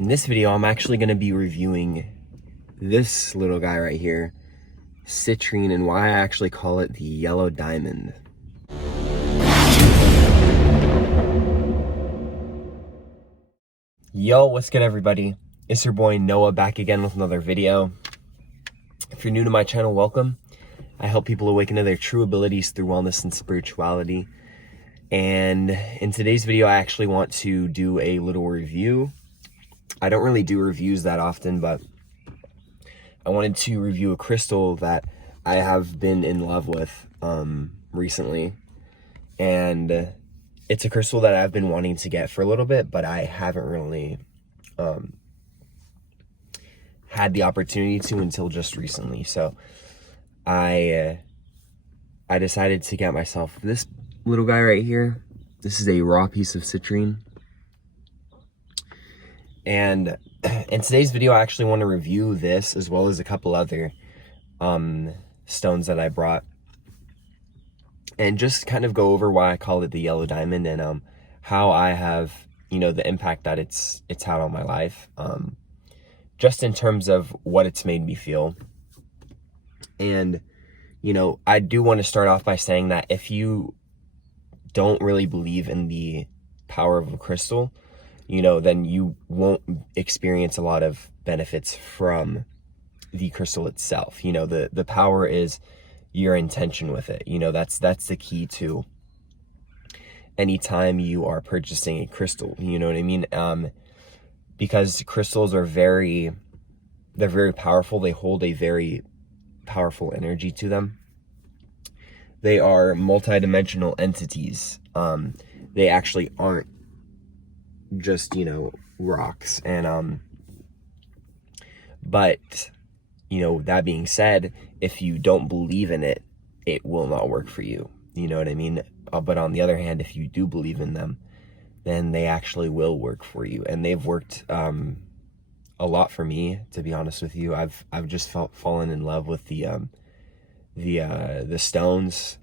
In this video, I'm actually going to be reviewing this little guy right here, Citrine, and why I actually call it the yellow diamond. Yo, what's good everybody? It's your boy Noah back again with another video. If you're new to my channel, welcome. I help people awaken to their true abilities through wellness and spirituality. And in today's video, I actually want to do a little review. I don't really do reviews that often, but I wanted to review a crystal that I have been in love with recently. And it's a crystal that I've been wanting to get for a little bit, but I haven't really had the opportunity to until just recently. So I decided to get myself this little guy right here. This is a raw piece of citrine. And in today's video, I actually want to review this as well as a couple other stones that I brought, and just kind of go over why I call it the yellow diamond, and how I have, the impact that it's had on my life, just in terms of what it's made me feel. And I do want to start off by saying that if you don't really believe in the power of a crystal, then you won't experience a lot of benefits from the crystal itself. The power is your intention with it. That's the key to anytime you are purchasing a crystal, you know what I mean? Because crystals are they're very powerful. They hold a very powerful energy to them. They are multidimensional entities. They actually aren't just rocks. And but that being said, if you don't believe in it, it will not work for you, you know what I mean? But on the other hand, if you do believe in them, then they actually will work for you. And they've worked a lot for me, to be honest with you. I've just fallen in love with the stones.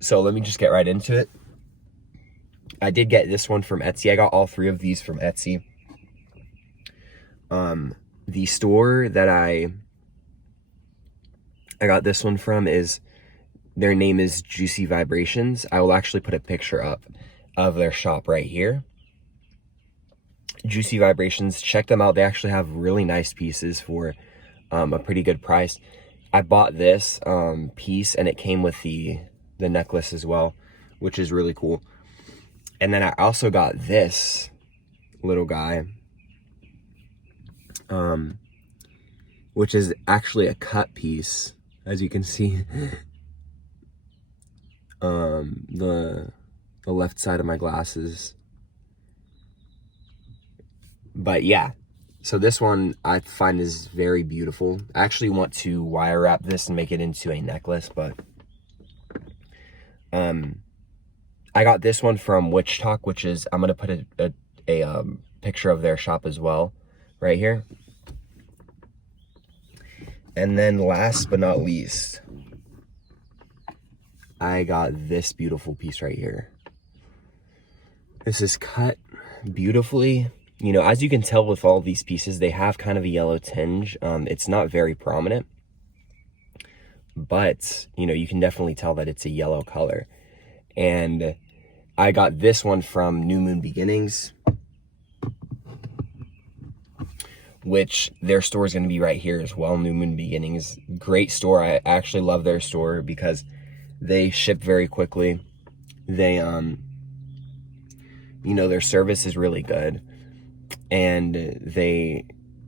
So let me just get right into it. I did get this one from Etsy. I got all three of these from Etsy. The store that I got this one from their name is Juicy Vibrations. I will actually put a picture up of their shop right here. Juicy Vibrations, check them out. They actually have really nice pieces for a pretty good price. I bought this piece and it came with the necklace as well, which is really cool. And then I also got this little guy, which is actually a cut piece, as you can see. The left side of my glasses. But yeah, so this one I find is very beautiful. I actually want to wire wrap this and make it into a necklace, but I got this one from Witch Talk, which is, I'm gonna put a picture of their shop as well right here. And then last but not least, I got this beautiful piece right here. This is cut beautifully. As you can tell with all these pieces, they have kind of a yellow tinge. It's not very prominent, but you can definitely tell that it's a yellow color. And I got this one from New Moon Beginnings, which their store is going to be right here as well. New Moon Beginnings, great store. I actually love their store because they ship very quickly. They their service is really good, and they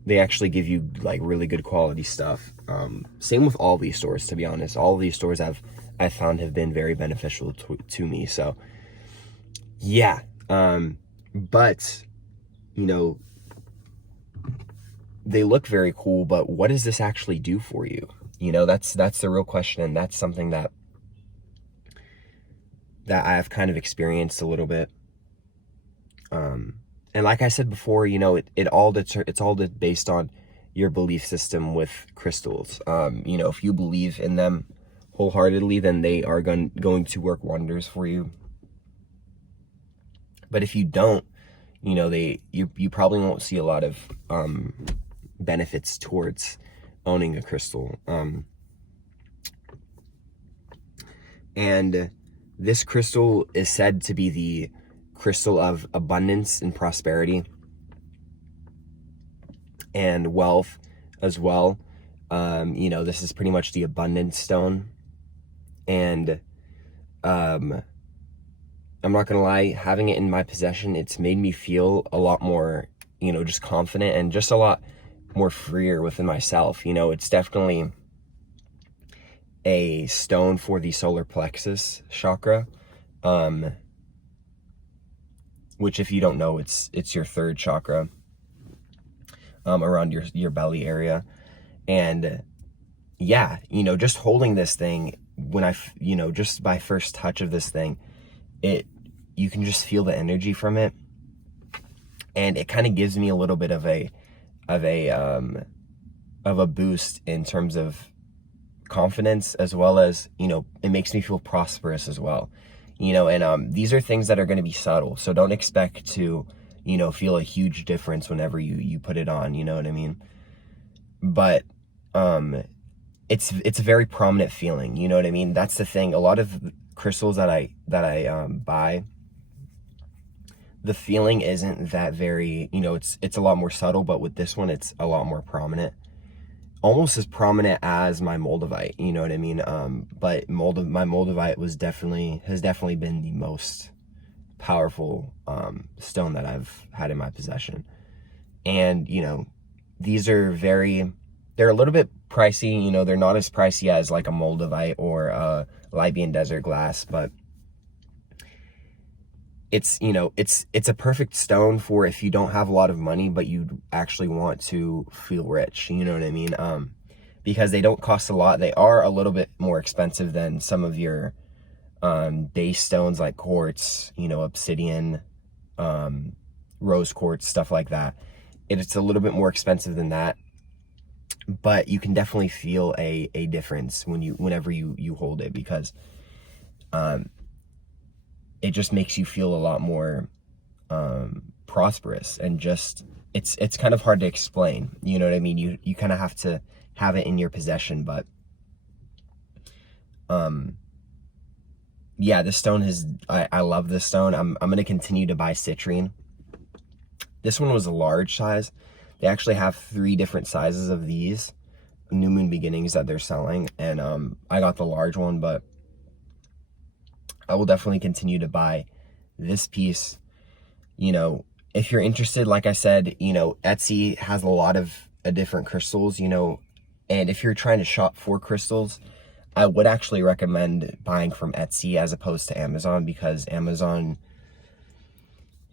actually give you like really good quality stuff. Same with all these stores, to be honest. All these stores I've found have been very beneficial to me. So yeah, but they look very cool, but what does this actually do for you? That's the real question, and that's something that I've kind of experienced a little bit. And like I said before, it's all based on your belief system with crystals. If you believe in them wholeheartedly, then they are going to work wonders for you. But if you don't, you know, you probably won't see a lot of benefits towards owning a crystal. And this crystal is said to be the crystal of abundance and prosperity and wealth as well. You know, this is pretty much the abundance stone. And I'm not gonna lie, having it in my possession, it's made me feel a lot more, you know, just confident and just a lot more freer within myself. You know, it's definitely a stone for the solar plexus chakra, which, if you don't know, it's your third chakra, around your belly area. And yeah, you know, just holding this thing, when you know, just by first touch of this thing, you can just feel the energy from it, and it kind of gives me a little bit of a boost in terms of confidence, as well as, you know, it makes me feel prosperous as well, you know. And these are things that are going to be subtle, so don't expect to, you know, feel a huge difference whenever you put it on, you know what I mean? But it's a very prominent feeling, you know what I mean? That's the thing. A lot of crystals that I buy, the feeling isn't that very, you know, it's a lot more subtle, but with this one, it's a lot more prominent. Almost as prominent as my moldavite, you know what I mean? But my moldavite has definitely been the most powerful stone that I've had in my possession. And, you know, they're a little bit pricey, you know, they're not as pricey as like a moldavite or a Libyan desert glass, but it's, you know, it's a perfect stone for if you don't have a lot of money, but you actually want to feel rich, you know what I mean? Because they don't cost a lot. They are a little bit more expensive than some of your base stones like quartz, you know, obsidian, rose quartz, stuff like that. It's a little bit more expensive than that, but you can definitely feel a difference whenever you hold it, because it just makes you feel a lot more prosperous, and just it's kind of hard to explain, you know what I mean? You kind of have to have it in your possession. But yeah, this stone I love this stone. I'm gonna continue to buy citrine. This one was a large size. They actually have 3 different sizes of these New Moon Beginnings that they're selling, and I got the large one, but I will definitely continue to buy this piece. You know, if you're interested, like I said, you know, Etsy has a lot of different crystals, you know, and if you're trying to shop for crystals, I would actually recommend buying from Etsy as opposed to Amazon, because Amazon,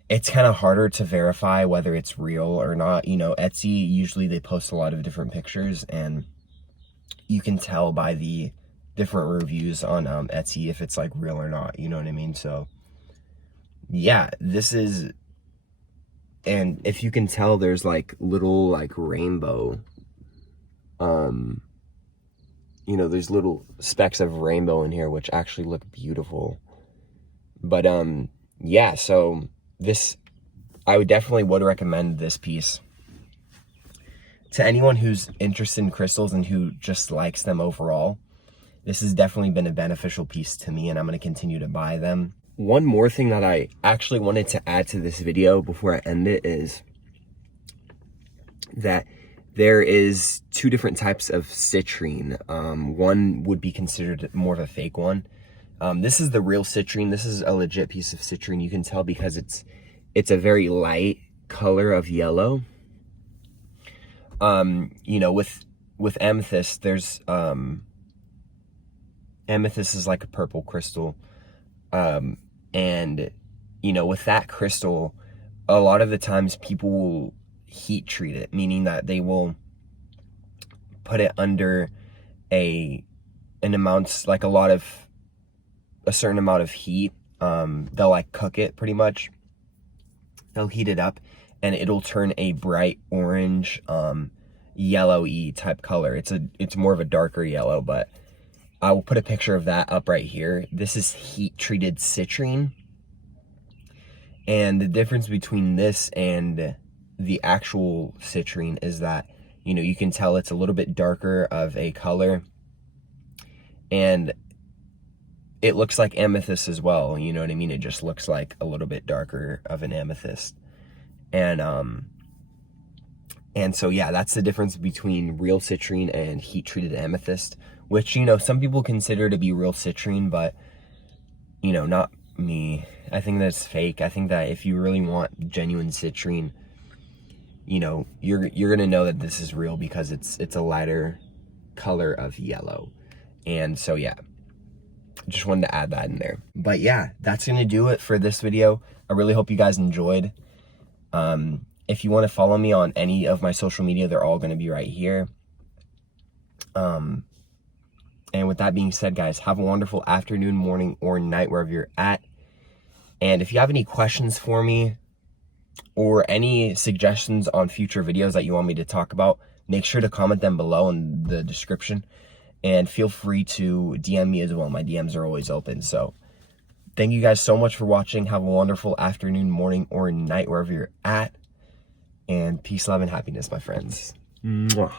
it's kind of harder to verify whether it's real or not. You know, Etsy, usually they post a lot of different pictures, and you can tell by the different reviews on Etsy if it's like real or not, you know what I mean? So yeah, this is, and if you can tell, there's like little like rainbow, you know, there's little specks of rainbow in here, which actually look beautiful. But yeah, so this, I would recommend this piece to anyone who's interested in crystals and who just likes them overall. This has definitely been a beneficial piece to me, and I'm going to continue to buy them. One more thing that I actually wanted to add to this video before I end it is that there is 2 different types of citrine. One would be considered more of a fake one. This is the real citrine. This is a legit piece of citrine. You can tell because it's a very light color of yellow. You know, with amethyst, there's amethyst is like a purple crystal, and you know, with that crystal, a lot of the times people will heat treat it, meaning that they will put it under an amount, like a certain amount of heat. They'll like cook it pretty much. They'll heat it up, and it'll turn a bright orange, yellowy type color. It's more of a darker yellow, but I will put a picture of that up right here. This is heat treated citrine, And the difference between this and the actual citrine is that, you know, you can tell it's a little bit darker of a color, and it looks like amethyst as well, you know what I mean? It just looks like a little bit darker of an amethyst. And so, yeah, that's the difference between real citrine and heat-treated amethyst, which, you know, some people consider to be real citrine, but, you know, not me. I think that's fake. I think that if you really want genuine citrine, you know, you're gonna know that this is real because it's a lighter color of yellow. And so, yeah, just wanted to add that in there. But yeah, that's gonna do it for this video. I really hope you guys enjoyed. If you want to follow me on any of my social media, they're all going to be right here. And with that being said, guys, have a wonderful afternoon, morning, or night wherever you're at. And if you have any questions for me or any suggestions on future videos that you want me to talk about, make sure to comment them below in the description. And feel free to DM me as well. My DMs are always open. So thank you guys so much for watching. Have a wonderful afternoon, morning, or night wherever you're at. And peace, love, and happiness, my friends. Mwah.